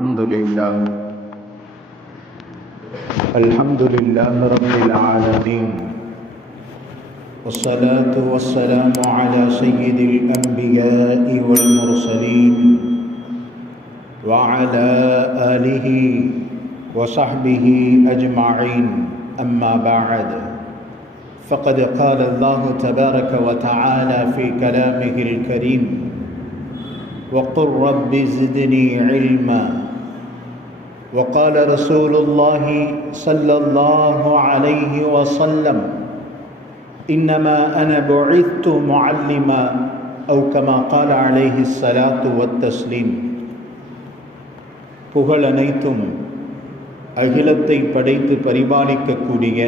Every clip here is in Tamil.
الحمد لله. الحمد لله رب العالمين. والصلاة والسلام على سيد الأنبياء والمرسلين وعلى آله وصحبه أجمعين. أما بعد فقد قال الله تبارك وتعالى في كلامه الكريم وقل رب زدني علما وقال رسول الله صلى الله عليه وسلم انما انا بعثت معلما او كما قال عليه الصلاه والتسليم புகழ் அனைத்தும் அகிலத்தை படைத்து பரிபாலிக்கக்கூடிய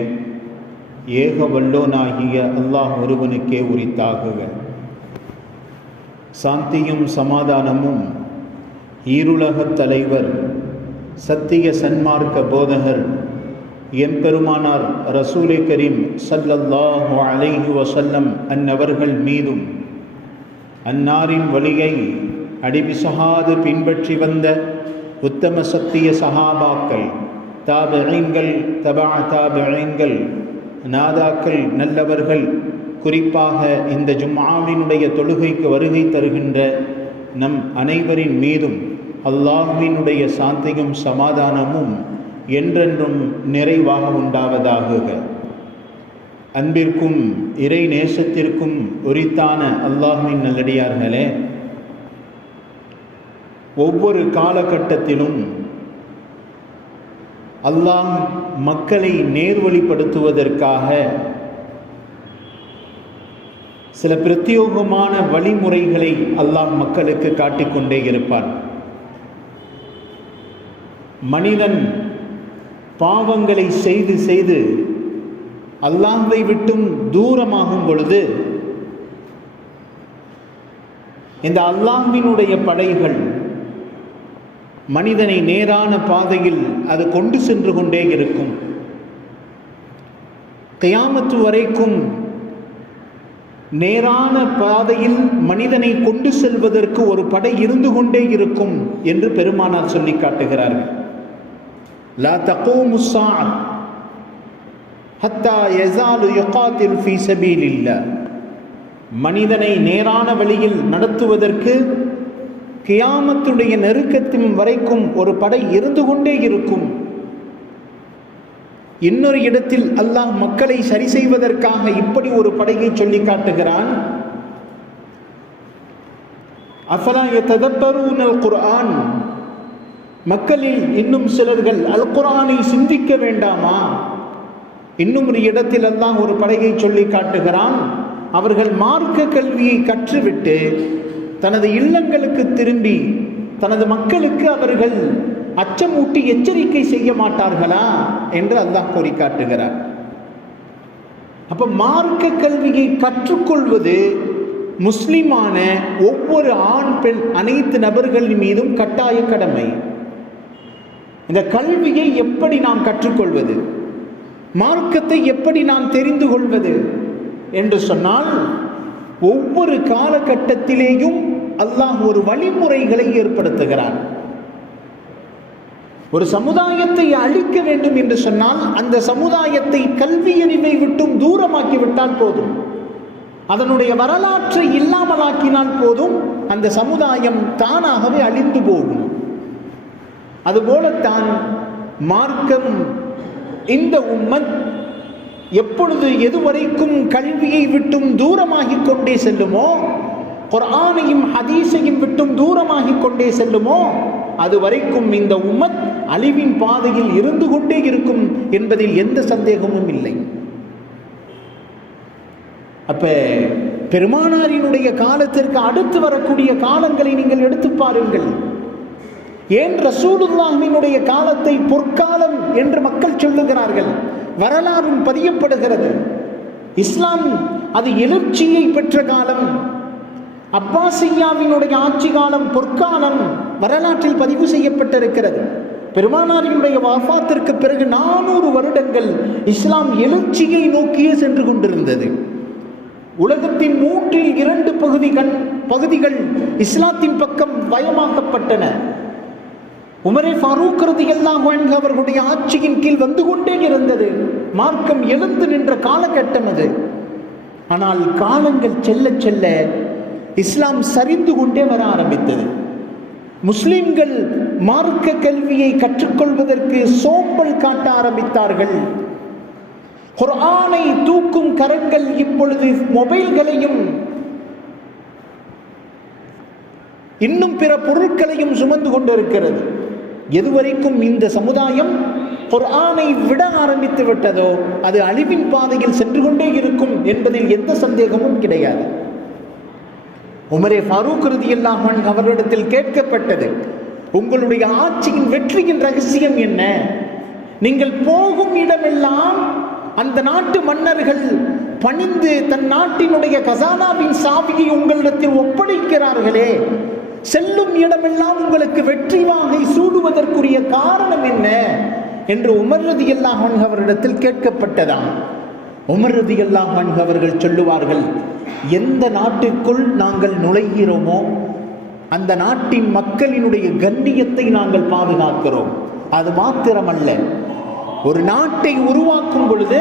ஏக வல்லோனாகிய அல்லாஹ் ஒருவனுக்கே உரித்தாகுக சாந்தியும் சமாதானமும் ஈருலகத் தலைவர் சத்திய சன்மார்க்க போதகர் எம்பெருமானார் ரசூலே கரீம் சல்லல்லாஹு அலைஹி வசல்லம் அன்னவர்கள் மீதும் அன்னாரின் வழியை அடிபிசகாது பின்பற்றி வந்த உத்தம சத்திய சகாபாக்கள் தாபெங்கள் தபா தாபெங்கள் நாதாக்கள் நல்லவர்கள் குறிப்பாக இந்த ஜும்மாவினுடைய தொழுகைக்கு வருகை தருகின்ற நம் அனைவரின் மீதும் அல்லாஹுவினுடைய சாந்தியும் சமாதானமும் என்றென்றும் நிறைவாக உண்டாவதாக. அன்பிற்கும் இறை நேசத்திற்கும் உரித்தான அல்லாஹுவின் நல்லடியார்களே ஒவ்வொரு காலகட்டத்திலும் அல்லாஹ் மக்களை நேர்வழிப்படுத்துவதற்காக சில பிரத்யோகமான வழிமுறைகளை அல்லாஹ் மக்களுக்கு காட்டிக்கொண்டே இருப்பான். மனிதன் பாவங்களை செய்து செய்து அல்லாஹை விட்டும் தூரமாகும் பொழுது இந்த அல்லாஹினுடைய படைகள் மனிதனை நேரான பாதையில் அது கொண்டு சென்று கொண்டே இருக்கும். கயாமத்து வரைக்கும் நேரான பாதையில் மனிதனை கொண்டு செல்வதற்கு ஒரு படை இருந்து கொண்டே இருக்கும் என்று பெருமானார் சொல்லி காட்டுகிறார்கள். லா الساعة حتى ஹத்தா يقاتل في سبيل الله. மனிதனை நேரான வழியில் நடத்துவதற்கு கியாமத்துடைய நெருக்கத்தின் வரைக்கும் ஒரு படை இருந்து கொண்டே இருக்கும். இன்னொரு இடத்தில் அல்லாஹ் மக்களை சரி செய்வதற்காக இப்படி ஒரு படையை சொல்லி காட்டுகிறான். அஃபலா ததப்பரூனல் குர்ஆன்? மக்களில் இன்னும் சிலர்கள் அல் குரானை சிந்திக்க வேண்டாமா? இன்னும் ஒரு இடத்தில் அல்லாஹ் ஒரு படையை சொல்லி காட்டுகிறான். அவர்கள் மார்க்க கல்வியை கற்றுவிட்டு தனது இல்லங்களுக்கு திரும்பி தனது மக்களுக்கு அவர்கள் அச்சமூட்டி எச்சரிக்கை செய்ய மாட்டார்களா என்று அல்லாஹ் கூறி காட்டுகிறார். அப்ப மார்க்க கல்வியை கற்றுக்கொள்வது முஸ்லிமான ஒவ்வொரு ஆண் பெண் அனைத்து நபர்களின் மீதும் கட்டாய கடமை. இந்த கல்வியை எப்படி நாம் கற்றுக்கொள்வது? மார்க்கத்தை எப்படி நாம் தெரிந்து கொள்வது? என்று சொன்னால் ஒவ்வொரு காலகட்டத்திலேயும் அல்லாஹ் ஒரு வழிமுறைகளை ஏற்படுத்துகிறான். ஒரு சமுதாயத்தை அழிக்க வேண்டும் என்று சொன்னால் அந்த சமுதாயத்தை கல்வி அறிவை விட்டும் தூரமாக்கி விட்டால் போதும். அதனுடைய வரலாற்றை இல்லாமலாக்கினால் போதும். அந்த சமுதாயம் தானாகவே அழிந்து போகும். அதுபோலத்தான் மார்க்கம் இந்த உம்மத் எப்பொழுது எதுவரைக்கும் கல்வியை விட்டும் தூரமாகிக் கொண்டே செல்லுமோ குரானையும் ஹதீஸையும் விட்டும் தூரமாகிக் கொண்டே செல்லுமோ அதுவரைக்கும் இந்த உம்மத் அழிவின் பாதையில் இருந்து கொண்டே இருக்கும் என்பதில் எந்த சந்தேகமும் இல்லை. அப்ப பெருமானாரினுடைய காலத்திற்கு அடுத்து வரக்கூடிய காலங்களை நீங்கள் எடுத்து பாருங்கள். ஏன் ரசூலுல்லாஹினுடைய காலத்தை பொற்காலம் என்று மக்கள் சொல்லுகிறார்கள்? வரலாறும் பதியப்படுகிறது. இஸ்லாம் அது எழுச்சியை பெற்ற காலம். அப்பாசியாவினுடைய ஆட்சி காலம் பொற்காலம் வரலாற்றில் பதிவு செய்யப்பட்டிருக்கிறது. பெருமானாரினுடைய வாஃபாத்திற்கு பிறகு நானூறு வருடங்கள் இஸ்லாம் எழுச்சியை நோக்கியே சென்று கொண்டிருந்தது. உலகத்தின் மூன்றில் இரண்டு பகுதிகள் பகுதிகள் இஸ்லாத்தின் பக்கம் பயமாக்கப்பட்டன உமரே ஃபாரூக் ரதியல்லாஹு அன்ஹு அவர்களுடைய ஆட்சியின் கீழ் வந்து கொண்டே இருந்தது. மார்க்கம் எழுந்து நின்ற காலகட்டம் அது ஆனால் காலங்கள் செல்ல செல்ல இஸ்லாம் சரிந்து கொண்டே வர ஆரம்பித்தது. முஸ்லிம்கள் மார்க்க கல்வியை கற்றுக்கொள்வதற்கு சோம்பல் காட்ட ஆரம்பித்தார்கள். குர்ஆனை தூக்கும் கரங்கள் இப்பொழுது மொபைல்களையும் இன்னும் பிற பொருட்களையும் சுமந்து கொண்டிருக்கிறது. எதுவரைக்கும் இந்த சமுதாயம் குர்ஆனை விட ஆரம்பித்து விட்டதோ அது அழிவின் பாதையில் சென்று கொண்டே இருக்கும் என்பதில் எந்த சந்தேகமும் கிடையாது. உமரே ஃபாரூக் ரதியல்லாமன் அவர்களிடத்தில் அவரிடத்தில் கேட்கப்பட்டது உங்களுடைய ஆட்சியின் வெற்றியின் ரகசியம் என்ன? நீங்கள் போகும் இடமெல்லாம் அந்த நாட்டு மன்னர்கள் பணிந்து தன் நாட்டினுடைய கசானாவின் சாவியை உங்களிடத்தில் ஒப்படைக்கிறார்களே செல்லும் இடமெல்லாம் உங்களுக்கு வெற்றி வாகை சூடுவதற்குரிய காரணம் என்ன? என்று உமர் அல்லாஹ் அவரிடத்தில் கேட்கப்பட்டதாம். உமர் அல்லாஹ் அவர்கள் சொல்லுவார்கள் எந்த நாட்டுக்குள் நாங்கள் நுழைகிறோமோ அந்த நாட்டின் மக்களினுடைய கண்ணியத்தை நாங்கள் பாதுகாக்கிறோம். அது மாத்திரமல்ல ஒரு நாட்டை உருவாக்கும் பொழுது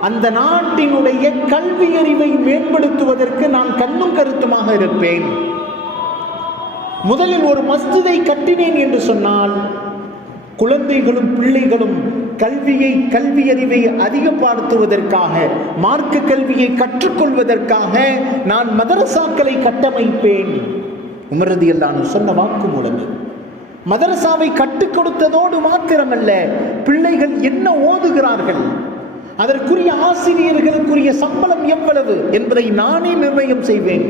அந்த நாட்டினுடைய கல்வி அறிவை மேம்படுத்துவதற்கு நான் கண்ணும் கருத்துமாக இருப்பேன். முதலில் ஒரு மஸ்ஜிதை கட்டினேன் என்று சொன்னால் குழந்தைகளும் பிள்ளைகளும் கல்வியை கல்வி அறிவை அதிகப்படுத்துவதற்காக மார்க்க கல்வியை கற்றுக்கொள்வதற்காக நான் மதரசாக்களை கட்டமைப்பேன். உமரதி எல்லாம் சொன்ன வாக்கு மூலம். மதரசாவை கற்றுக் கொடுத்ததோடு மாத்திரமல்ல பிள்ளைகள் என்ன ஓதுகிறார்கள்? அதற்குரிய ஆசிரியர்களுக்குரிய சம்பளம் எவ்வளவு என்பதை நானே நிர்ணயம் செய்வேன்.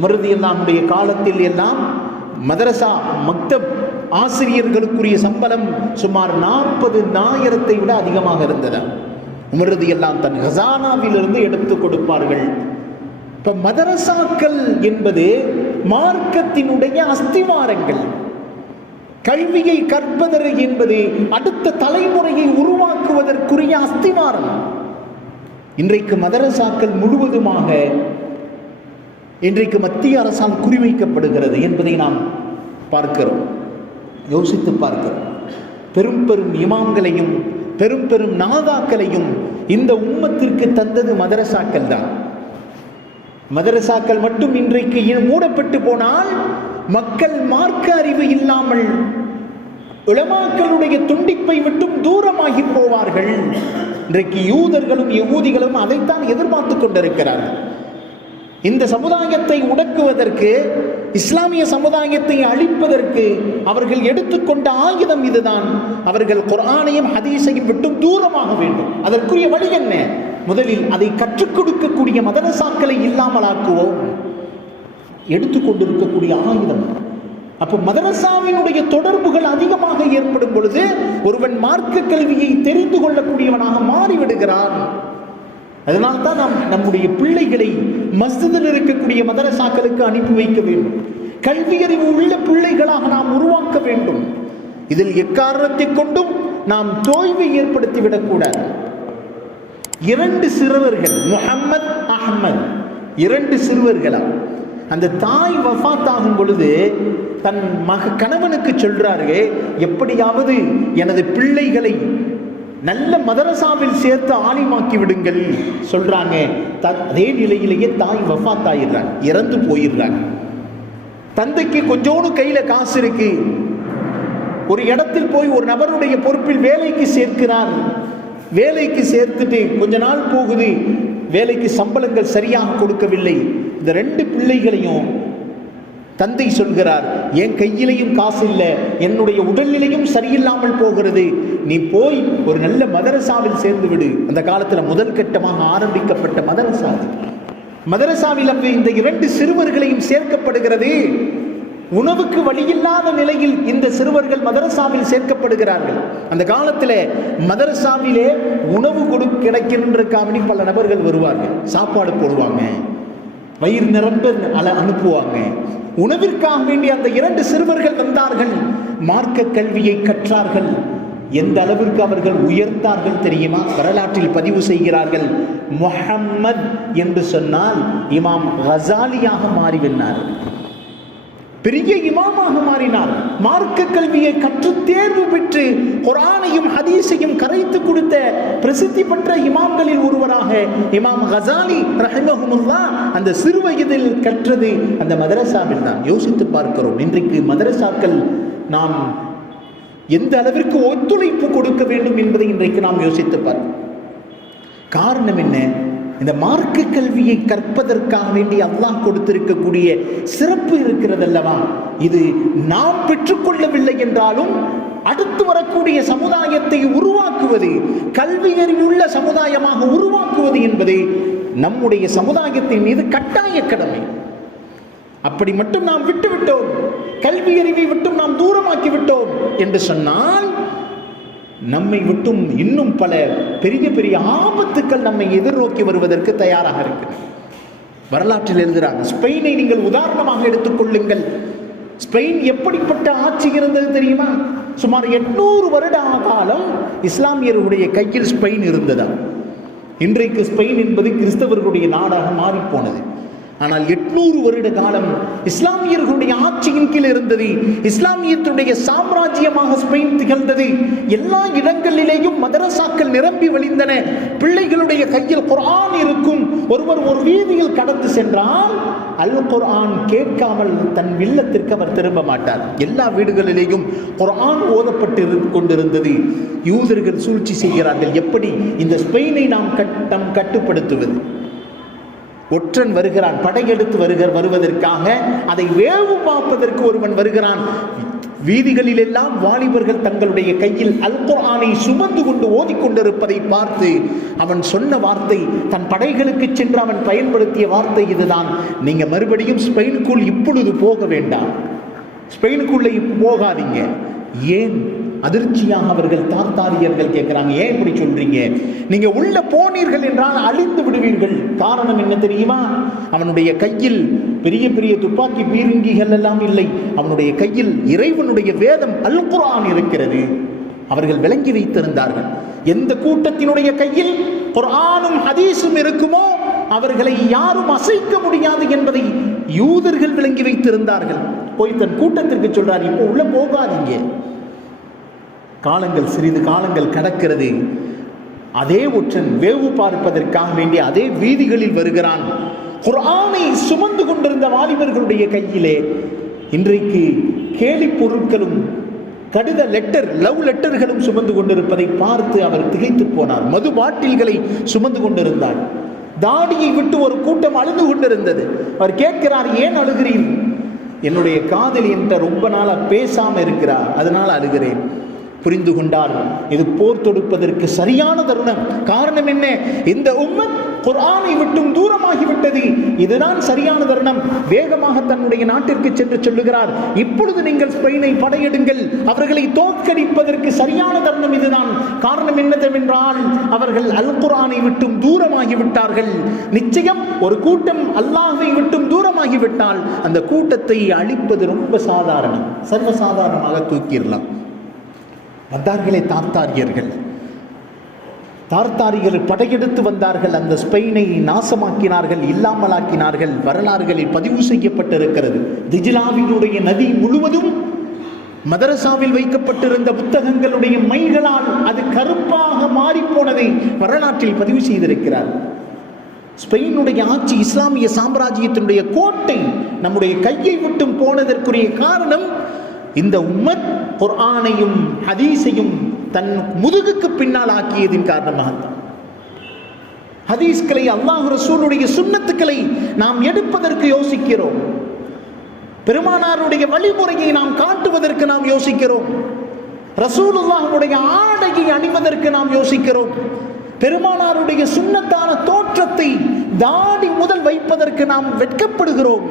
உமருதியல்லானுடைய காலத்தில் எல்லாம் மதரசா மக்தப் ஆசிரியர்களுக்குரிய சம்பளம் சுமார் நாற்பது ஆயிரத்தை விட அதிகமாக இருந்தது. உமரது தன் ஹசானாவிலிருந்து எடுத்து கொடுப்பார்கள். இப்ப மதரசாக்கள் என்பது மார்க்கத்தினுடைய அஸ்திவாரங்கள். கல்வியை கற்பதற்கு என்பது அடுத்த தலைமுறையை உருவாக்குவதற்குரிய அஸ்திவாரம். இன்றைக்கு மதரசாக்கள் முழுவதுமாக இன்றைக்கு மத்திய அரசால் குறிவைக்கப்படுகிறது என்பதை நாம் பார்க்கிறோம். யோசித்து பார்க்கிறோம். பெரும் பெரும் இமாம்களையும் பெரும் பெரும் நாதாக்களையும் இந்த உம்மத்திற்கு தந்தது மதரசாக்கள் தான். மதரசாக்கள் மட்டும் இன்றைக்கு மூடப்பட்டு போனால் மக்கள் மார்க்க அறிவு இல்லாமல் இளமாக்களுடைய துண்டிப்பை மட்டும் தூரமாகி போவார்கள். இன்றைக்கு யூதர்களும் யகூதிகளும் அதைத்தான் எதிர்பார்த்து கொண்டிருக்கிறார்கள். இந்த சமுதாயத்தை உடக்குவதற்கு இஸ்லாமிய சமுதாயத்தை அழிப்பதற்கு அவர்கள் எடுத்துக்கொண்ட ஆயுதம் இதுதான். அவர்கள் குரானையும் ஹதீஸையும் விட்டு தூரமாக வேண்டும். அதற்குரிய வழி என்ன? முதலில் அதை கற்றுக் கொடுக்கக்கூடிய மதரசாக்களை இல்லாமலாக்குவோம். எடுத்துக்கொண்டிருக்கக்கூடிய ஆயுதம். அப்போ மதரசாவினுடைய தொடர்புகள் அதிகமாக ஏற்படும் பொழுது ஒருவன் மார்க்க கல்வியை தெரிந்து கொள்ளக்கூடியவனாக மாறிவிடுகிறான். அதனால்தான் நாம் நம்முடைய பிள்ளைகளை மஸ்ஜிதில் இருக்கக்கூடிய மதரசாக்களுக்கு அனுப்பி வைக்க வேண்டும். கல்வியறிவு உள்ள பிள்ளைகளாக நாம் உருவாக்க வேண்டும். இதில் எக்காரணத்தை கொண்டும் நாம் தோய்வை ஏற்படுத்தி விடக்கூடாது இரண்டு சிறுவர்கள் முஹம்மத் அஹ்மத். இரண்டு சிறுவர்களா? அந்த தாய் வஃத் ஆகும் பொழுது தன் மக கணவனுக்கு சொல்றாரு எப்படியாவது எனது பிள்ளைகளை நல்ல மதரசாவில் சேர்த்து ஆலிமாக்கி விடுங்கள் சொல்றாங்க. த- அதே நிலையிலேயே தாய் வஃபாத் ஆயிடுறாங்க இறந்து போயிடுறாங்க. தந்தைக்கு கொஞ்சோண்டு கையில காசு இருக்கு. ஒரு இடத்தில் போய் ஒரு நபருடைய பொறுப்பில் வேலைக்கு சேர்க்கிறார். வேலைக்கு சேர்த்துட்டு கொஞ்ச நாள் போகுது. வேலைக்கு சம்பளங்கள் சரியாக கொடுக்கவில்லை. இந்த ரெண்டு பிள்ளைகளையும் தந்தை சொல்கிறார் என் கையிலையும் காசு இல்லை என்னுடைய உடல்நிலையும் சரியில்லாமல் போகிறது. நீ போய் ஒரு நல்ல மதரசாவில் சேர்ந்து விடு அந்த காலத்தில் முதல் கட்டமாக ஆரம்பிக்கப்பட்ட மதரசா மதரசாவில் அங்கு இந்த இரண்டு சிறுவர்களையும் சேர்க்கப்படுகிறது. உணவுக்கு வழியில்லாத நிலையில் இந்த சிறுவர்கள் மதரசாவில் சேர்க்கப்படுகிறார்கள். அந்த காலத்தில் மதரசாவிலே உணவு கொடு கிடைக்கின்றக்காமணி பல நபர்கள் வருவார்கள். சாப்பாடு போடுவாங்க. வயிறு நிரம்ப அல அனுப்புவாங்க. உணவிற்காக வேண்டி அந்த இரண்டு சிறுவர்கள் வந்தார்கள். மார்க்க கல்வியை கற்றார்கள். எந்த அளவிற்கு அவர்கள் உயர்த்தார்கள் தெரியுமா? வரலாற்றில் பதிவு செய்கிறார்கள். முஹம்மத் என்று சொன்னால் இமாம் ஹசாலியாக மாறிவினார் பெரிய இமாமாக மாறினார். மார்க்க கல்வியை கற்று தேர்வு பெற்று குரானையும் ஹதீஸையும் கரைத்து கொடுத்த பிரசித்தி பெற்ற இமாம்களில் ஒருவராக இமாம் ஹசாலி ரஹிமஹுமுல்லா அந்த சிறு வயதில் கற்றது அந்த மதரசாவில் தான் யோசித்து பார்க்கிறோம். இன்றைக்கு மதரசாக்கள் நாம் எந்த அளவிற்கு ஒத்துழைப்பு கொடுக்க வேண்டும் என்பதை இன்றைக்கு நாம் யோசித்து பார்க்கிறோம். காரணம் என்ன? இந்த மார்க்க கல்வியை கற்பதற்காக வேண்டி அல்லாஹ் கொடுத்திருக்கக்கூடிய சிறப்பு இருக்கிறது அல்லவா இது நாம் பெற்றுக்கொள்ளவில்லை என்றாலும் அடுத்து வரக்கூடிய சமுதாயத்தை உருவாக்குவது கல்வி அறிவுள்ள சமுதாயமாக உருவாக்குவது என்பது நம்முடைய சமுதாயத்தின் மீது கட்டாய கடமை. அப்படி மட்டும் நாம் விட்டுவிட்டோம். கல்வி அறிவை விட்டும் நாம் தூரமாக்கி விட்டோம் என்று சொன்னால் நம்மை விட்டும் இன்னும் பல பெரிய பெரிய ஆபத்துக்கள் நம்மை எதிர்நோக்கி வருவதற்கு தயாராக இருக்கு வரலாற்றில் எழுதுகிறாங்க ஸ்பெயினை நீங்கள் உதாரணமாக எடுத்துக்கொள்ளுங்கள். ஸ்பெயின் எப்படிப்பட்ட ஆட்சி இருந்தது தெரியுமா? சுமார் எட்நூறு வருட காலம் இஸ்லாமியர்களுடைய கையில் ஸ்பெயின் இருந்ததா? இன்றைக்கு ஸ்பெயின் என்பது கிறிஸ்தவர்களுடைய நாடாக மாறிப்போனது. ஆனால் எட்நூறு வருட காலம் இஸ்லாமியர்களுடைய ஆட்சியின் கீழ் இருந்தது. இஸ்லாமியத்துடைய சாம்ராஜ்யமாக ஸ்பெயின் திகழ்ந்தது. எல்லா இடங்களிலேயும் மதரசாக்கள் நிரம்பி வழிந்தன. பிள்ளைகளுடைய கையில் குரான் இருக்கும். ஒருவர் ஒரு வீதியில் கடந்து சென்றால் அல் குர்ஆன் கேட்காமல் தன் வில்லத்திற்கு அவர் திரும்ப மாட்டார். எல்லா வீடுகளிலேயும் குர்ஆன் ஓதப்பட்டு இருந்து கொண்டிருந்தது. யூதர்கள் சூழ்ச்சி செய்கிறார்கள். எப்படி? இந்த ஸ்பெயினை நாம் கட்டம் கட்டுப்படுத்துவது. ஒற்றன் வருகிறான் படையெடுத்து வருகிற வருவதற்காக. அதை வேவு பார்ப்பதற்கு ஒருவன் வருகிறான். வீதிகளில் எல்லாம் வாலிபர்கள் தங்களுடைய கையில் அல் குர்ஆனை சுமந்து கொண்டு ஓதிக்கொண்டிருப்பதை பார்த்து அவன் சொன்ன வார்த்தை தன் படைகளுக்கு சென்று அவன் பயன்படுத்திய வார்த்தை இதுதான். நீங்க மறுபடியும் ஸ்பெயினுக்குள் இப்பொழுது போக வேண்டாம். ஸ்பெயினுக்குள்ளே இப்ப போகாதீங்க. ஏன் அதிர்ச்சியாக அவர்கள் தாத்தாரியர்கள் கேட்கிறாங்க? ஏன் இப்படி சொல்றீங்க? நீங்க உள்ள போனீர்கள் என்றால் அழிந்து விடுவீர்கள். காரணம் என்ன தெரியுமா? அவனுடைய கையில் பெரிய பெரிய துப்பாக்கி பீரங்கிகள் எல்லாம் இல்லை. அவனுடைய கையில் இறைவனுடைய வேதம் அல் குரான் இருக்கிறது. அவர்கள் விளங்கி வைத்திருந்தார்கள். எந்த கூட்டத்தினுடைய கையில் குரானும் ஹதீஸும் இருக்குமோ அவர்களை யாரும் அசைக்க முடியாது என்பதை யூதர்கள் விளங்கி வைத்திருந்தார்கள். போய் தன் கூட்டத்திற்கு சொல்றார் இப்போ உள்ள போகாதீங்க. காலங்கள் சிறிது காலங்கள் கடக்கிறது. அதே ஒற்றன் வேவு பார்ப்பதற்காக வேண்டிய அதே வீதிகளில் வருகிறான். குரானை சுமந்து கொண்டிருந்த வாலிபர்களுடைய கையிலே இன்றைக்கு கேலி பொருட்களும் கடித லெட்டர் லவ் லெட்டர்களும் சுமந்து கொண்டிருப்பதை பார்த்து அவர் திகைத்து போனார். மது பாட்டில்களை சுமந்து கொண்டிருந்தார். தாடியை விட்டு ஒரு கூட்டம் அழுது கொண்டிருந்தது. அவர் கேட்கிறார் ஏன் அழுகிறீர்கள் என்னுடைய காதலி என்ற ரொம்ப நாளாக பேசாமல் இருக்கிறார் அதனால் அழுகிறேன். புரிந்து கொண்டார் இது போர் தொடுப்பதற்கு சரியான தருணம். காரணம் என்ன? இந்த உம்மத் குர்ஆனை விட்டும் தூரமாகிவிட்டது. இதுதான் சரியான தருணம். வேகமாக தன்னுடைய நாட்டிற்கு சென்று சொல்லுகிறார். இப்பொழுது நீங்கள் ஸ்பெயினை படையெடுங்கள். அவர்களை தோற்கடிப்பதற்கு சரியான தருணம் இதுதான். காரணம் என்னதென்றால் அவர்கள் அல் குரானை விட்டும் தூரமாகிவிட்டார்கள். நிச்சயம் ஒரு கூட்டம் அல்லாஹை விட்டும் தூரமாகிவிட்டால் அந்த கூட்டத்தை அழிப்பது ரொம்ப சாதாரணம். சர்வசாதாரணமாக தூக்கிடலாம். வந்தார்களே தார்த்தாரியர்கள். தார்த்தாரிகள் படையெடுத்து வந்தார்கள். அந்த ஸ்பெயினை நாசமாக்கினார்கள் இல்லாமலாக்கினார்கள். வரலாறுகளில் பதிவு செய்யப்பட்டிருக்கிறது. திஜிலாவினுடைய நதி முழுவதும் மதரசாவில் வைக்கப்பட்டிருந்த புத்தகங்களுடைய மைகளால் அது கருப்பாக மாறிப்போனதை வரலாற்றில் பதிவு செய்திருக்கிறார். ஸ்பெயினுடைய ஆட்சி இஸ்லாமிய சாம்ராஜ்யத்தினுடைய கோட்டை நம்முடைய கையை விட்டும் போனதற்குரிய காரணம் இந்த உம்மத் குர்ஆனையும் ஹதீஸையும் தன் முதுகுக்கு பின்னால் ஆக்கியதின் காரணமாகத்தான். ஹதீஸ்களை அல்லாஹ் ரசூலுடைய சுன்னத்துக்களை நாம் எடுப்பதற்கு யோசிக்கிறோம். பெருமானாருடைய வழிமுறையை நாம் காட்டுவதற்கு நாம் யோசிக்கிறோம். ரசூலுல்லாஹுடைய ஆடையை அணிவதற்கு நாம் யோசிக்கிறோம். பெருமானாருடைய சுண்ணத்தான தோற்றத்தை தாடி முதல் வைப்பதற்கு நாம் வெட்கப்படுகிறோம்.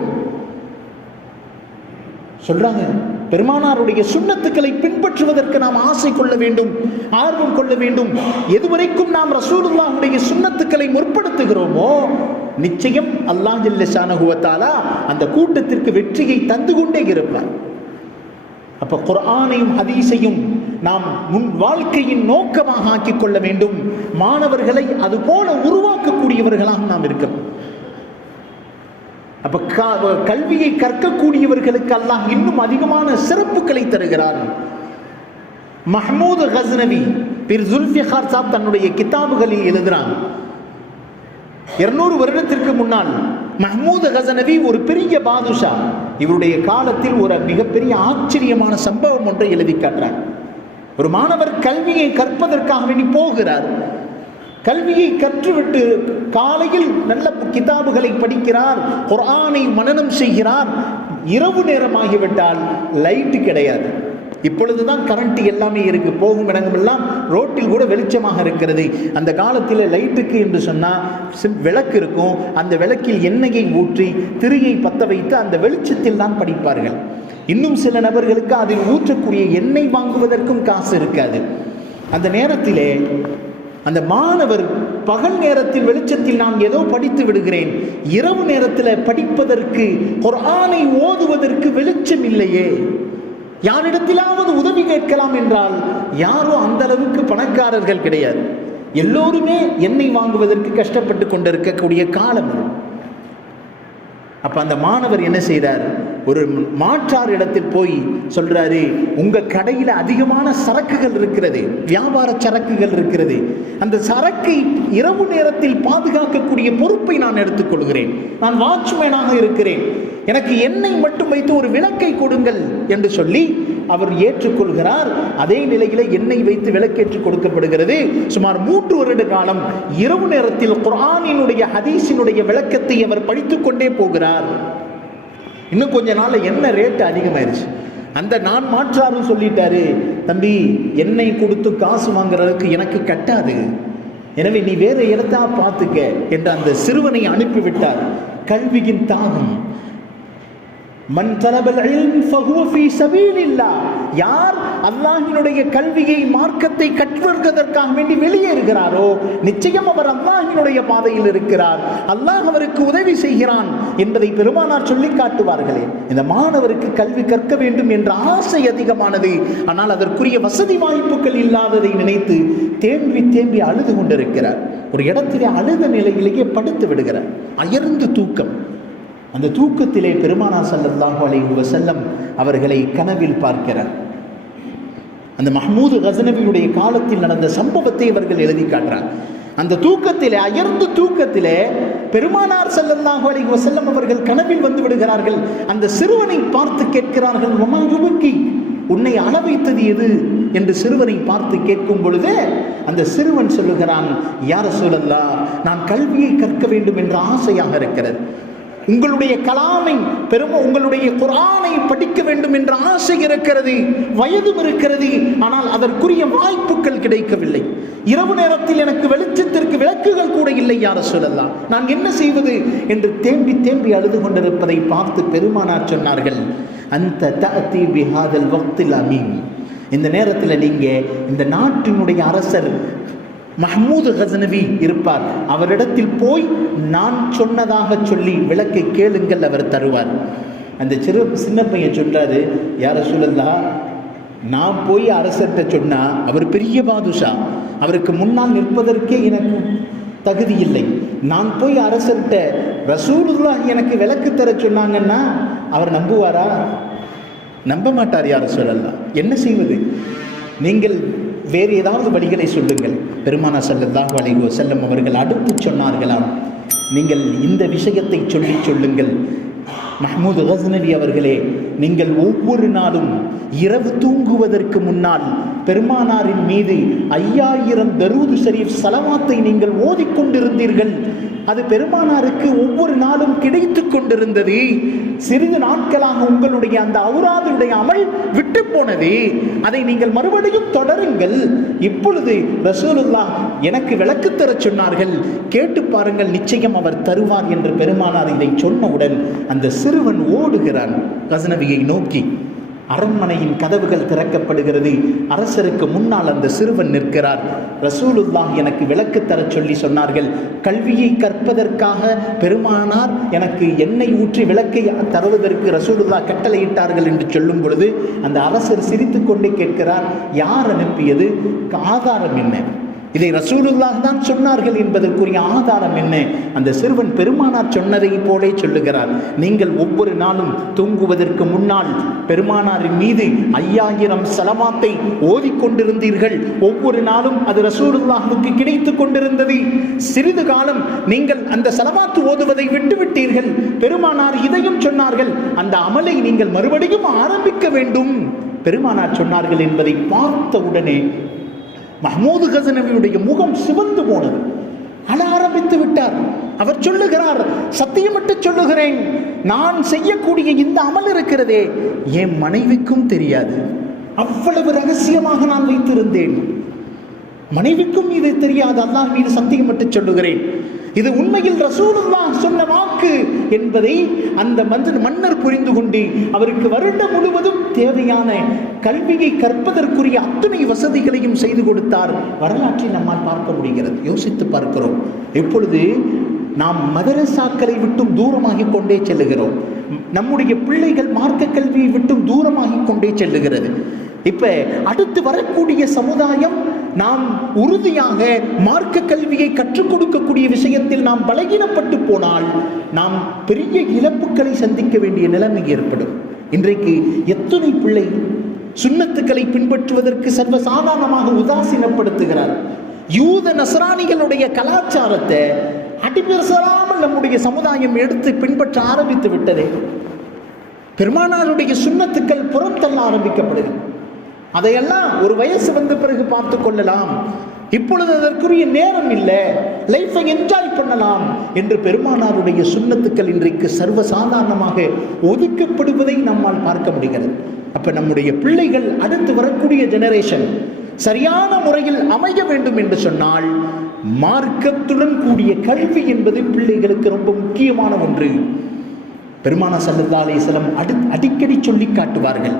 சொல்றாங்க. பெருமானாருடைய சுண்ணத்துக்களை பின்பற்றுவதற்கு நாம் ஆசை கொள்ள வேண்டும் ஆர்வம் கொள்ள வேண்டும். எதுவரைக்கும் நாம் ரசூலுல்லாவுடைய சுண்ணத்துக்களை முற்படுத்துகிறோமோ நிச்சயம் அல்லாஹ் ஜல்லஷானகுவத்தாலா அந்த கூட்டத்திற்கு வெற்றியை தந்து கொண்டே இருப்பார். அப்ப குர்ஆனையும் ஹதீஸையும் நாம் முன் வாழ்க்கையின் நோக்கமாக ஆக்கிக் கொள்ள வேண்டும். மாணவர்களை அதுபோல உருவாக்கக்கூடியவர்களாக நாம் இருக்கிறோம் அப்ப க- கல்வியை கற்கக்கூடியவர்களுக்கு அல்லாஹ் இன்னும் அதிகமான சிறப்புகளை தருகிறார் மஹ்மூது ஹஸ்னவி பிர் ஜுல்ஃபிஹார் சாப் தன்னுடைய கிதாபுகளில் எழுதுகிறான் இருநூறு வருடத்திற்கு முன்னால் மஹ்மூது ஹசனவி ஒரு பெரிய பாதுஷா இவருடைய காலத்தில் ஒரு மிகப்பெரிய ஆச்சரியமான சம்பவம் ஒன்றை எழுதி காட்டுறார். ஒரு மாணவர் கல்வியை கற்பதற்காக வேண்டி போகிறார். கல்வியை கற்றுவிட்டு காலையில் நல்ல கிதாபுகளை படிக்கிறார் குரானை மனனம் செய்கிறார் இரவு நேரமாகிவிட்டால் லைட்டு கிடையாது. இப்பொழுதுதான் கரண்ட் எல்லாமே இருக்கு போகும் இடமெல்லாம் ரோட்டில் கூட வெளிச்சமாக இருக்கிறது. அந்த காலத்தில் லைட்டுக்கு என்று சொன்னால் விளக்கு இருக்கும் அந்த விளக்கில் எண்ணெயை ஊற்றி திரியை பத்த வைத்து அந்த வெளிச்சத்தில் தான் படிப்பார்கள். இன்னும் சில நபர்களுக்கு அதில் ஊற்றக்கூடிய எண்ணெய் வாங்குவதற்கும் காசு இருக்காது. அந்த நேரத்திலே அந்த மாணவர் பகல் நேரத்தில் வெளிச்சத்தில் நான் ஏதோ படித்து விடுகிறேன். இரவு நேரத்தில் படிப்பதற்கு குரானை ஓதுவதற்கு வெளிச்சம் இல்லையே. யாரிடத்திலாவது உதவி கேட்கலாம் என்றால் யாரும் அந்த அளவுக்கு பணக்காரர்கள் கிடையாது. எல்லோருமே எண்ணெய் வாங்குவதற்கு கஷ்டப்பட்டு கொண்டிருக்கக்கூடிய காலம் அப்போ அந்த மாணவர் என்ன செய்கிறார் ஒரு மாற்றார் இடத்தில் போய் சொல்கிறாரு உங்கள் கடையில் அதிகமான சரக்குகள் இருக்கிறது வியாபார சரக்குகள் இருக்கிறது. அந்த சரக்கை இரவு நேரத்தில் பாதுகாக்கக்கூடிய பொறுப்பை நான் எடுத்துக்கொள்கிறேன். நான் வாட்ச்மேனாக இருக்கிறேன். எனக்கு எண்ணெய் மட்டும் வைத்து ஒரு விளக்கை கொடுங்கள் என்று சொல்லி அவர் ஏற்றுக்கொள்கிறார். அதே நிலையில் எண்ணெய் வைத்து விளக்கேற்றுக் கொடுக்கப்படுகிறது. சுமார் மூன்று வருட காலம் இரவு நேரத்தில் குரானினுடைய ஹதீஸினுடைய விளக்கத்தை அவர் படித்துக்கொண்டே போகிறார். இன்னும் கொஞ்ச நாள் என்ன ரேட்டு அதிகமாயிருச்சு. அந்த நான் மாற்றாரு சொல்லிட்டாரு தம்பி எண்ணெய் கொடுத்து காசு வாங்குறதுக்கு எனக்கு கட்டாது. எனவே நீ வேற இடத்தா பார்த்துக்க என்று அந்த சிறுவனை அனுப்பிவிட்டார். கல்வியின் தாகம். மன் தலபல் இல்ம் ஃபஹுவ ஃபீ சபீலில்லாஹ் யார் அல்லாஹினுடைய கல்வியை மார்க்கத்தை கற்றுவதற்காக வேண்டி வெளியேறுகிறாரோ நிச்சயம் அவர் அல்லாஹினுடைய பாதையில் இருக்கிறார். அல்லாஹ் அவருக்கு உதவி செய்கிறான் என்பதை பெருமானார் சொல்லி காட்டுவார்களே. இந்த மாணவருக்கு கல்வி கற்க வேண்டும் என்ற ஆசை அதிகமானது. ஆனால் அதற்குரிய வசதி வாய்ப்புகள் இல்லாததை நினைத்து தேம்பி தேம்பி அழுது கொண்டிருக்கிறார். ஒரு இடத்திலே அழுத நிலையிலேயே படுத்து விடுகிறார். அயர்ந்து தூக்கம். அந்த தூக்கத்திலே பெருமானா சல்லாஹு அலைஹி வசல்லம் அவர்களை கனவில் பார்க்கிறார். அந்த மஹ்மூது கசனவியுடைய காலத்தில் நடந்த சம்பவத்தை இவர்கள் எழுதி காட்டுறார். அந்த தூக்கத்திலே அயர்ந்த தூக்கத்திலே பெருமானார் ஸல்லல்லாஹு அலைஹி செல்லம் அவர்கள் கனவில் வந்து விடுகிறார்கள். அந்த சிறுவனை பார்த்து கேட்கிறார்கள் "வமா உன்னை அளவைத்தது எது? என்று சிறுவனை பார்த்து கேட்கும் பொழுது அந்த சிறுவன் சொல்லுகிறான் யார சொல்லல்லா நான் கல்வியை கற்க வேண்டும் என்ற ஆசையாக இருக்கிறது. உங்களுடைய கலாமை பெரும உங்களுடைய குரானை படிக்க வேண்டும் என்ற ஆசை இருக்கிறது வயதும் இருக்கிறது ஆனால் அதற்குரிய வாய்ப்புகள் கிடைக்கவில்லை. இரவு நேரத்தில் எனக்கு வெளிச்சத்திற்கு விளக்குகள் கூட இல்லை யார சொல்லலாம் நான் என்ன செய்வது என்று தேம்பி தேம்பி அழுது கொண்டிருப்பதை பார்த்து பெருமானார் சொன்னார்கள் அந்த தஅதி பிஹாதல் வக்தில் அமீன். இந்த நேரத்தில் நீங்கள் இந்த நாட்டினுடைய அரசர் மஹமூது கசனவி இருப்பார். அவரிடத்தில் போய் நான் சொன்னதாக சொல்லி விளக்கை கேளுங்கள் அவர் தருவார். அந்த சிறு சின்ன பையன் சொல்றாரு யார சொல்லலா நான் போய் அரசர்கிட்ட சொன்னா அவர் பெரிய பாதுஷா அவருக்கு முன்னால் நிற்பதற்கே எனக்கு தகுதி இல்லை. நான் போய் அரசர்கிட்ட ரசூலுல்லாஹ் எனக்கு விளக்கு தர சொன்னாங்கன்னா அவர் நம்புவாரா? நம்ப மாட்டார் யார சொல்லலாம் என்ன செய்வது? நீங்கள் வேறு ஏதாவது வழிகளை சொல்லுங்கள். பெருமானா செல்லதாக அலைஹி செல்லம் அவர்கள் அடுத்து சொன்னார்களாம். நீங்கள் இந்த விஷயத்தை சொல்லி சொல்லுங்கள். மஹமூது ஹசனவி அவர்களே நீங்கள் ஒவ்வொரு நாளும் இரவு தூங்குவதற்கு முன்னால் பெருமானாரின் மீது ஐயாயிரம் தருவது ஷரீஃப் சலவாத்தை நீங்கள் ஓதிக்கொண்டிருந்தீர்கள். அது பெருமானாருக்கு ஒவ்வொரு நாளும் கிடைத்து கொண்டிருந்தது. சிறிது நாட்களாக உங்களுடைய அந்த அவுராதுடைய அமல் விட்டு போனது. அதை நீங்கள் மறுபடியும் தொடருங்கள். இப்பொழுது ரசூலுல்லாஹ் எனக்கு விளக்கு தரச் சொன்னார்கள். கேட்டு பாருங்கள் நிச்சயம் அவர் தருவார் என்று பெருமானார் இதை சொன்னவுடன் அந்த சிறுவன் ஓடுகிறான். கசனவியை நோக்கி அரண்மனையின் கதவுகள் திறக்கப்படுகிறது. அரசருக்கு முன்னால் அந்த சிறுவன் நிற்கிறார். ரசூலுல்லாஹ் எனக்கு விளக்கு தரச் சொல்லி சொன்னார்கள். கல்வியை கற்பதற்காக பெருமானார் எனக்கு எண்ணெய் ஊற்றி விளக்கை தருவதற்கு ரசூலுல்லாஹ் கட்டளையிட்டார்கள் என்று சொல்லும் பொழுது அந்த அரசர் சிரித்துக்கொண்டே கேட்கிறார் யார் அனுப்பியது ஆதாரம் என்ன? இதை ரசூலுல்லாஹ் தான் சொன்னார்கள் என்பதற்குரிய ஆதாரம் என்ன? அந்த சிறுவன் பெருமானார் சொன்னதை போலே சொல்லுகிறார். நீங்கள் ஒவ்வொரு நாளும் தூங்குவதற்கு முன்னால் பெருமானாரின் மீது ஐயாயிரம் சலமாத்தை ஓதிக்கொண்டிருந்தீர்கள் ஒவ்வொரு நாளும் அது ரசூலுல்லாஹுக்கு கிடைத்து கொண்டிருந்தது. சிறிது காலம் நீங்கள் அந்த சலமாத்து ஓதுவதை விட்டுவிட்டீர்கள். பெருமானார் இதையும் சொன்னார்கள். அந்த அமலை நீங்கள் மறுபடியும் ஆரம்பிக்க வேண்டும். பெருமானார் சொன்னார்கள் என்பதை பார்த்த உடனே மஹமூது கசனவியுடைய முகம் சிவந்து போனது. அழ ஆரம்பித்து விட்டார். அவர் சொல்லுகிறார் சத்தியமிட்டு சொல்லுகிறேன். நான் செய்யக்கூடிய இந்த அமல் இருக்கிறதே. என் மனைவிக்கும் தெரியாது. அவ்வளவு ரகசியமாக நான் வைத்திருந்தேன். மனைவிக்கும் இது தெரியாது. அல்லாஹ் மீது சத்தியமிட்டு சொல்லுகிறேன். இது உண்மையில் ரசூலுல்லாஹ் சொன்ன வாக்கு என்பதை அந்த மந்தன் மன்னர் புரிந்து கொண்டு அவருக்கு வருடம் முழுவதும் தேவையான கல்வியை கற்பதற்குரிய அத்துணை வசதிகளையும் செய்து கொடுத்தார். வரலாற்றை நம்மால் பார்க்க முடிகிறது. யோசித்து பார்க்கிறோம். எப்பொழுது நாம் மதரசாக்களை விட்டும் தூரமாகிக் கொண்டே செல்லுகிறோம். நம்முடைய பிள்ளைகள் மார்க்க கல்வியை விட்டும் தூரமாகிக் கொண்டே செல்லுகிறது. இப்ப அடுத்து வரக்கூடிய சமுதாயம் நாம் உறுதியாக மார்க்க கல்வியை கற்றுக் கொடுக்கக்கூடிய விஷயத்தில் நாம் பலகீனப்பட்டு போனால் நாம் பெரிய இழப்புகளை சந்திக்க வேண்டிய நிலைமை ஏற்படும். இன்றைக்கு எத்தனை பிள்ளை சுண்ணத்துக்களை பின்பற்றுவதற்கு சர்வசாதாரணமாக உதாசீனப்படுத்துகிறார். யூத நசராணிகளுடைய கலாச்சாரத்தை அடிபெருசராமல் நம்முடைய சமுதாயம் எடுத்து பின்பற்ற ஆரம்பித்து விட்டதே. பெருமானாருடைய சுண்ணத்துக்கள் புறம் தள்ள ஆரம்பிக்கப்படுகிறது. அதையெல்லாம் ஒரு வயசு வந்த பிறகு பார்த்து கொள்ளலாம். இப்பொழுது அதற்குரிய நேரம் இல்லை. லைஃப்பை என்ஜாய் பண்ணலாம் என்று பெருமானாருடைய சுண்ணத்துக்கள் இன்றைக்கு சர்வசாதாரணமாக ஒதுக்கப்படுவதை நம்மால் பார்க்க முடிகிறது. அப்ப நம்முடைய பிள்ளைகள் அடுத்து வரக்கூடிய ஜெனரேஷன் சரியான முறையில் அமைய வேண்டும் என்று சொன்னால் மார்க்கத்துடன் கூடிய கல்வி என்பது பிள்ளைகளுக்கு ரொம்ப முக்கியமான ஒன்று. பெருமான சல்லல்லா அலிஸ்லம் அடி அடிக்கடி சொல்லி காட்டுவார்கள்.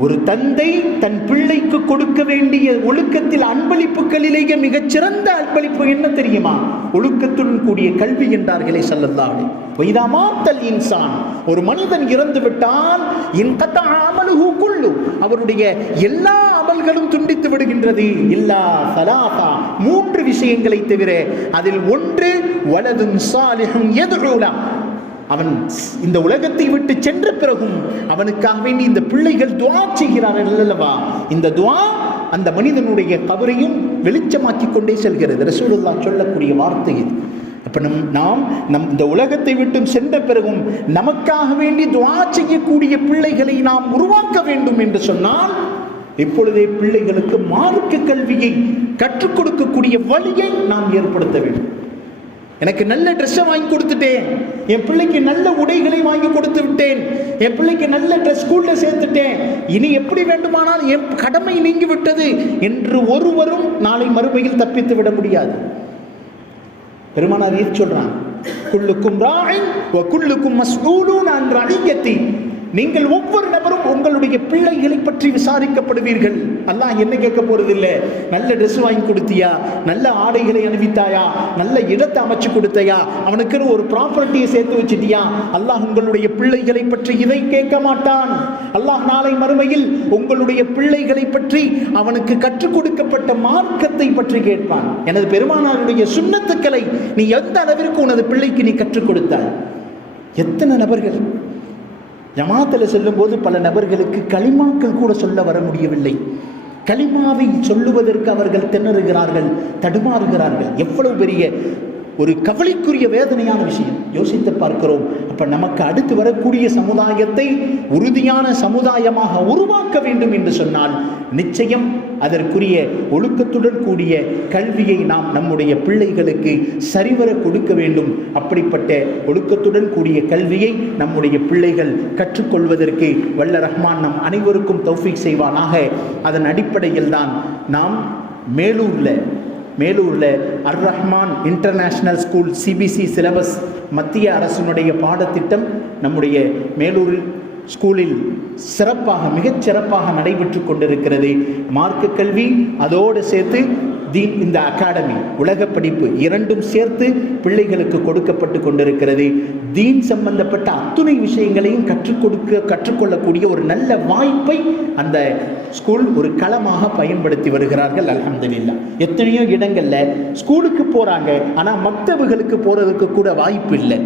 ஒரு தந்தை தன் பிள்ளைக்கு கொடுக்க வேண்டிய ஒழுக்கத்தில் அன்பளிப்புகளிலேயே மிகச்சிறந்த அன்பளிப்பு என்ன தெரியுமா? ஒழுக்கத்துடன் கூடிய கல்வி என்றார்களே சல்லல்லாஹு வைதாமாத்தல் இன்சான் ஒரு மனிதன் இறந்து விட்டால் இன் கத்த அமலுஹு அவருடைய எல்லா அமல்களும் துண்டித்து விடுகின்றது. இல்லா சலாசா மூன்று விஷயங்களை தவிர அதில் ஒன்று வலதும் சாலிஹும் எதிரூலாம் அவன் இந்த உலகத்தை விட்டு சென்ற பிறகும் அவனுக்காக வேண்டி இந்த பிள்ளைகள் துவா செய்கிறார்கள் அல்லவா? இந்த துவா அந்த மனிதனுடைய கவரையும் வெளிச்சமாக்கி கொண்டே செல்கிறது. ரசூலுல்லா சொல்லக்கூடிய வார்த்தை இது. அப்ப நம் நாம் நம் இந்த உலகத்தை விட்டும் சென்ற பிறகும் நமக்காக வேண்டி துவா செய்யக்கூடிய பிள்ளைகளை நாம் உருவாக்க வேண்டும் என்று சொன்னால் இப்பொழுதே பிள்ளைகளுக்கு மார்க்க கல்வியை கற்றுக் கொடுக்கக்கூடிய வழியை நாம் ஏற்படுத்த வேண்டும். எனக்கு நல்ல ட்ரெஸ்ஸை வாங்கி கொடுத்துட்டேன். என் பிள்ளைக்கு நல்ல உடைகளை வாங்கி கொடுத்து விட்டேன். என் பிள்ளைக்கு நல்ல ட்ரெஸ் ஸ்கூலில் சேர்த்துட்டேன். இனி எப்படி வேண்டுமானால் என் கடமை நீங்கி விட்டது என்று ஒருவரும் நாளை மறுமையில் தப்பித்து விட முடியாது. பெருமானார் ஏன் சொல்றான்? குள்ளுக்கும் ராய் குள்ளுக்கும் மஸ்ஊலூன் அன் நீங்கள் ஒவ்வொரு நபரும் உங்களுடைய பிள்ளைகளை பற்றி விசாரிக்கப்படுவீர்கள். அல்லாஹ் என்ன கேட்க போறது இல்லை நல்ல ட்ரெஸ் வாங்கி கொடுத்தியா? நல்ல ஆடைகளை அணிவித்தாயா? நல்ல இடத்தை அமைச்சு கொடுத்தையா? அவனுக்குன்னு ஒரு ப்ராப்பர்ட்டியை சேர்த்து வச்சிட்டியா? அல்லாஹ் உங்களுடைய பிள்ளைகளை பற்றி இதை கேட்க மாட்டான். அல்லாஹ் நாளை மறுமையில் உங்களுடைய பிள்ளைகளை பற்றி அவனுக்கு கற்றுக் கொடுக்கப்பட்ட மார்க்கத்தை பற்றி கேட்பான். எனது பெருமானாருடைய சுண்ணத்துக்களை நீ எந்த அளவிற்கு உனது பிள்ளைக்கு நீ கற்றுக் கொடுத்தாய்? எத்தனை நபர்கள்? ஜமாத்தில் செல்லும்போது பல நபர்களுக்கு களிமாக்கள் கூட சொல்ல வர முடியவில்லை. களிமாவை சொல்லுவதற்கு அவர்கள் திணறுகிறார்கள் தடுமாறுகிறார்கள். எவ்வளவு பெரிய ஒரு கவலைக்குரிய வேதனையான விஷயம். யோசித்து பார்க்கிறோம். அப்ப நமக்கு அடுத்து வரக்கூடிய சமுதாயத்தை உறுதியான சமுதாயமாக உருவாக்க வேண்டும் என்று சொன்னால் நிச்சயம் அதற்குரிய ஒழுக்கத்துடன் கூடிய கல்வியை நாம் நம்முடைய பிள்ளைகளுக்கு சரிவர கொடுக்க வேண்டும். அப்படிப்பட்ட ஒழுக்கத்துடன் கூடிய கல்வியை நம்முடைய பிள்ளைகள் கற்றுக்கொள்வதற்கு வல்ல ரஹ்மான் நம் அனைவருக்கும் தௌஃபிக் செய்வானாக. அதன் அடிப்படையில் தான் நாம் மேலூரில் மேலூரில் A R Rahman international school CBSE syllabus மத்திய அரசினுடைய பாடத்திட்டம் நம்முடைய மேலூரில் ஸ்கூலில் சிறப்பாக மிகச் சிறப்பாக நடைபெற்று கொண்டிருக்கிறது. மார்க்க கல்வி அதோடு சேர்த்து தீன் இந்த அகாடமி உலக படிப்பு இரண்டும் சேர்த்து பிள்ளைகளுக்கு கொடுக்கப்பட்டு கொண்டிருக்கிறது. தீன் சம்பந்தப்பட்ட அத்துணை விஷயங்களையும் கற்றுக் கொடுக்க கற்றுக்கொள்ளக்கூடிய ஒரு நல்ல வாய்ப்பை அந்த ஸ்கூல் ஒரு களமாக பயன்படுத்தி வருகிறார்கள். அலமதுல்லா எத்தனையோ இடங்களில் ஸ்கூலுக்கு போகிறாங்க ஆனால் மக்தவுகளுக்கு போகிறதுக்கு கூட வாய்ப்பு இல்லை.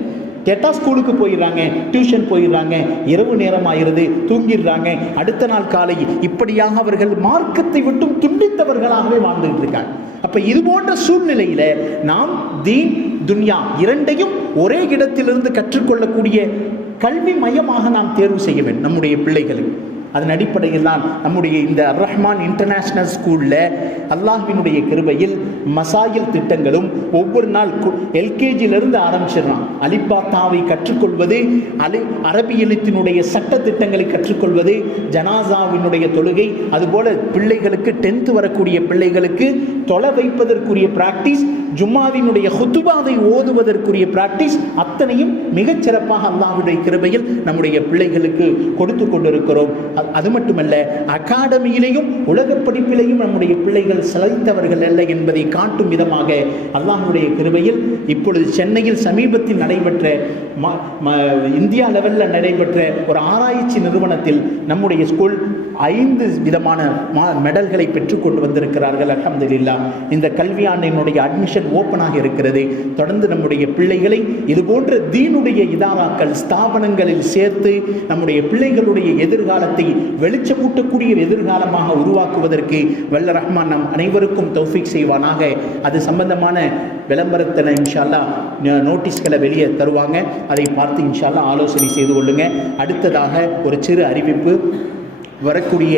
கேட்டால் ஸ்கூலுக்கு போயிடுறாங்க டியூஷன் போயிடுறாங்க இரவு நேரம் ஆயிடுது தூங்கிடுறாங்க. அடுத்த நாள் காலை இப்படியாக அவர்கள் மார்க்கத்தை விட்டும் துண்டித்தவர்களாகவே வாழ்ந்துகிட்டு இருக்காங்க. அப்போ இது போன்ற சூழ்நிலையில் நாம் தீன் துன்யா இரண்டையும் ஒரே இடத்திலிருந்து கற்றுக்கொள்ளக்கூடிய கல்வி மையமாக நாம் தேர்வு செய்ய வேண்டும் நம்முடைய பிள்ளைகளுக்கு. அதன் அடிப்படையில் தான் நம்முடைய இந்த அர் ரஹ்மான் இன்டர்நேஷ்னல் ஸ்கூலில் அல்லாஹினுடைய கிருபையில் மசாயில் திட்டங்களும் ஒவ்வொரு நாள் எல்கேஜியிலிருந்து ஆரம்பிச்சிடலாம் அலிபாத்தாவை கற்றுக்கொள்வது அலி அரபி எழுத்தினுடைய சட்ட திட்டங்களை கற்றுக்கொள்வது ஜனாசாவினுடைய தொழுகை அதுபோல பிள்ளைகளுக்கு டென்த்து வரக்கூடிய பிள்ளைகளுக்கு தொலை வைப்பதற்குரிய பிராக்டிஸ் ஜும்மாவினுடைய ஹுத்துபாவை ஓதுவதற்குரிய பிராக்டிஸ் அத்தனையும் மிகச் சிறப்பாக அல்லாஹுடைய கிருபையில் நம்முடைய பிள்ளைகளுக்கு கொடுத்து கொண்டிருக்கிறோம். அது மட்டுமல்ல அகாடமியிலையும் உலக படிப்பிலையும் நம்முடைய பிள்ளைகள் சிலைத்தவர்கள் அல்ல என்பதை காட்டும் விதமாக அல்லாஹுடைய கிருபையில் இப்பொழுது சென்னையில் சமீபத்தில் நடைபெற்ற ம- இந்தியா லெவலில் நடைபெற்ற ஒரு ஆராய்ச்சி நிறுவனத்தில் நம்முடைய ஸ்கூல் ஐந்து விதமான மா- மெடல்களை பெற்றுக்கொண்டு வந்திருக்கிறார்கள் அல்ஹம்துலில்லாஹ் இந்த கல்வியாண்டினுடைய அட்மிஷன் ஓப்பனாக இருக்கிறது. தொடர்ந்து நம்முடைய பிள்ளைகளை இதுபோன்ற தீனுடைய இதாராக்கள் ஸ்தாபனங்களில் சேர்த்து நம்முடைய பிள்ளைகளுடைய எதிர்காலத்தை வெளிச்சமூட்டக்கூடிய எதிர்காலமாக உருவாக்குவதற்கு வல்ல ரஹ்மான் நம் அனைவருக்கும் தௌஃபிக் செய்வானாக. அது சம்பந்தமான விளம்பரத்தில் இன்ஷால்லா ந- நோட்டீஸ்களை வெளியே தருவாங்க. அதை பார்த்து இன்ஷால்லா ஆலோசனை செய்து கொள்ளுங்கள் அடுத்ததாக ஒரு சிறு அறிவிப்பு. வரக்கூடிய